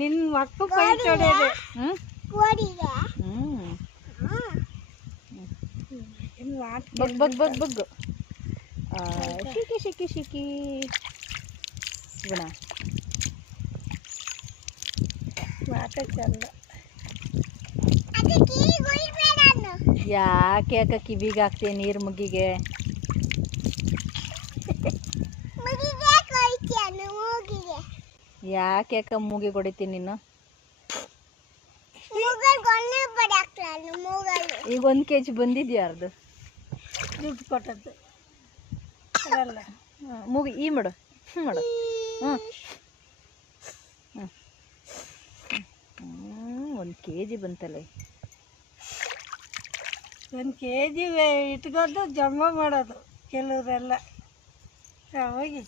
ನಿನ್ನ ಮಕ್ಕಳು ಪೈಂಟ್ ಹೊಡೆಯೋದು ಬಗ್ ಬಗ್ ಬಗ್ ಬಗ್ ಶಿಕಿ ಶಿಕಿ ಶಿಕಿ ಗುಣ ಮಾತ ಚಂದ. ಯಾಕೆ ಅಕ್ಕ ಕಿವಿಗೆ ಹಾಕ್ತೀಯ ನೀರು ಮುಗಿಗೆ? ಯಾಕೆ ಅಕ್ಕ ಮೂಗಿಗೆ ಹೊಡಿತೀನಿ ನೀನು? ಈಗ 1 kg ಬಂದಿದ್ಯಾ ಯಾರ್ದು? ದುಡ್ಡು ಕೊಟ್ಟದ್ದು ಅಲ್ಲ. ಮೂಗಿ ಈ ಮಾಡು ಮಾಡು. ಹ್ಞೂ 1 kg ಬಂತಲ್ಲ. 1 kg ಇಟ್ಕೊಂಡು ಜಮಾ ಮಾಡೋದು ಕೆಲವರೆಲ್ಲ ಹೋಗಿ.